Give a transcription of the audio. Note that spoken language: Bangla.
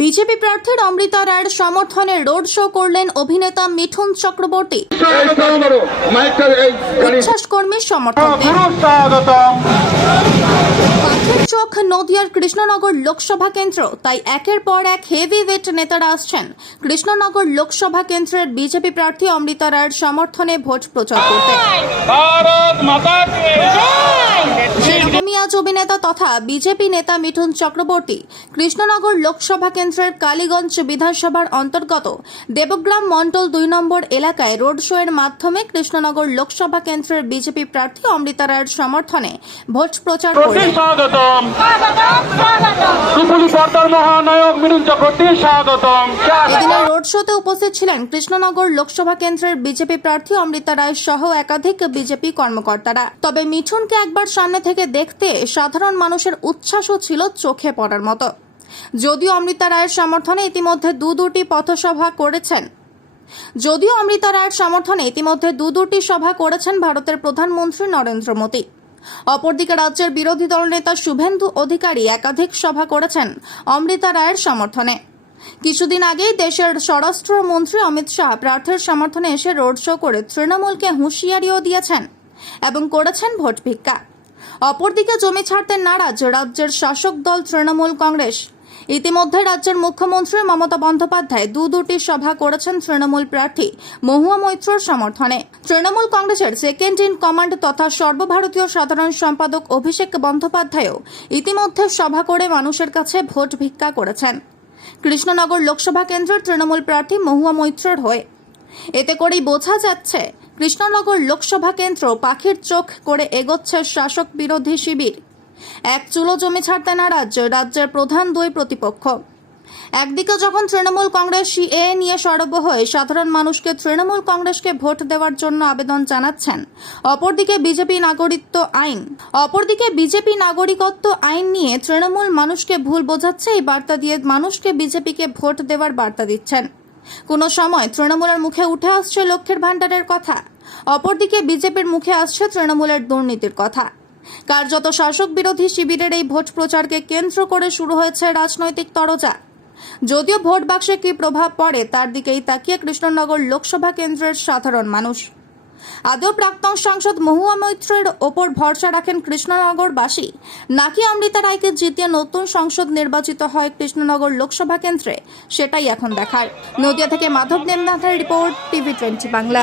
বিজেপি প্রার্থীর অমৃতা রায়ের সমর্থনে রোড শো করলেন অভিনেতা মিঠুন চক্রবর্তী। মাইকটা এই গাড়ি উচ্ছ্বাস কর্মীর সমর্থকদের চোখ নদিয়ার কৃষ্ণনগর লোকসভা কেন্দ্র তাই একের পর এক হেভি ওয়েট নেতারা আসছেন। কৃষ্ণনগর লোকসভা কেন্দ্রের বিজেপি প্রার্থী অমৃতা রায়ের সমর্থনে ভোট প্রচার করতে। সেরকমই আজ অভিনেতা তথা বিজেপি নেতা মিঠুন চক্রবর্তী। কৃষ্ণনগর লোকসভা কেন্দ্রের কালীগঞ্জ বিধানসভার অন্তর্গত দেবগ্রাম মণ্ডল দুই নম্বর এলাকায় রোড শো এর মাধ্যমে কৃষ্ণনগর লোকসভা কেন্দ্রের বিজেপি প্রার্থী অমৃতা রায়ের সমর্থনে ভোট প্রচার এদিনের রোড শোতে উপস্থিত ছিলেন কৃষ্ণনগর লোকসভা কেন্দ্রের বিজেপি প্রার্থী অমৃতা রায় সহ একাধিক বিজেপি কর্মকর্তারা। তবে মিঠুনকে একবার সামনে থেকে দেখতে সাধারণ মানুষের উচ্ছ্বাসও ছিল চোখে পড়ার মতো। যদিও অমৃতা রায়ের সমর্থনে ইতিমধ্যে দু দুটি পথসভা করেছেন। যদিও অমৃতা রায়ের সমর্থনে ইতিমধ্যে দু দুটি সভা করেছেন ভারতের প্রধানমন্ত্রী নরেন্দ্র মোদী। অপরদিকে রাজ্যের বিরোধী দলনেতা শুভেন্দু অধিকারী একাধিক সভা করেছেন অমৃতা রায়ের সমর্থনে। কিছুদিন আগেই দেশের স্বরাষ্ট্রমন্ত্রী অমিত শাহ প্রার্থীর সমর্থনে এসে রোড শো করে তৃণমূলকে হুঁশিয়ারিও দিয়েছেন এবং করেছেন ভোট ভিক্ষা। অপরদিকে জমি ছাড়তে নারাজ রাজ্যের শাসক দল তৃণমূল কংগ্রেস। ইতিমধ্যে রাজ্যের মুখ্যমন্ত্রী মমতা বন্দ্যোপাধ্যায় দু দুটি সভা করেছেন তৃণমূল প্রার্থী মহুয়া মৈত্রর সমর্থনে। তৃণমূল কংগ্রেসের সেকেন্ড ইন কমান্ড তথা সর্বভারতীয় সাধারণ সম্পাদক অভিষেক বন্দ্যোপাধ্যায়ও ইতিমধ্যে সভা করে মানুষের কাছে ভোট ভিক্ষা করেছেন। কৃষ্ণনগর লোকসভা কেন্দ্রের তৃণমূল প্রার্থী মহুয়া মৈত্রর হয়ে। এতে করেই বোঝা যাচ্ছে, কৃষ্ণনগর লোকসভা কেন্দ্র পাখির চোখ করে এগোচ্ছে শাসক বিরোধী শিবির। এক চুলো জমি ছাড়তে নারাজ রাজ্যের প্রধান দুই প্রতিপক্ষ। একদিকে যখন তৃণমূল কংগ্রেস সিএ নিয়ে সরব হয়ে সাধারণ মানুষকে তৃণমূল কংগ্রেসকে ভোট দেওয়ার জন্য আবেদন জানাচ্ছেন, অপরদিকে বিজেপি নাগরিকত্ব আইন। অপরদিকে বিজেপি নাগরিকত্ব আইন নিয়ে তৃণমূল মানুষকে ভুল বোঝাচ্ছে এই বার্তা দিয়ে মানুষকে বিজেপিকে ভোট দেওয়ার বার্তা দিচ্ছেন। কোনো সময় তৃণমূলের মুখে উঠে আসছে লক্ষ্যের ভাণ্ডারের কথা, অপরদিকে বিজেপির মুখে আসছে তৃণমূলের দুর্নীতির কথা। কার্যত শাসক বিরোধী শিবিরের এই ভোট প্রচারকে কেন্দ্র করে শুরু হয়েছে রাজনৈতিক তরজা যদিও ভোট বাক্সে কি প্রভাব পড়ে, তার দিকেই তাকিয়ে কৃষ্ণনগর লোকসভা কেন্দ্রের সাধারণ মানুষ। আদৌ প্রাক্তন সাংসদ মহুয়া মৈত্রের ওপর ভরসা রাখেন কৃষ্ণনগরবাসী, নাকি অমৃতা রায়কে জিতিয়ে নতুন সংসদ নির্বাচিত হয় কৃষ্ণনগর লোকসভা কেন্দ্রে? সেটাই এখন দেখার। নদিয়া থেকে Madhab দেবনাথের report, TV twenty Bangla.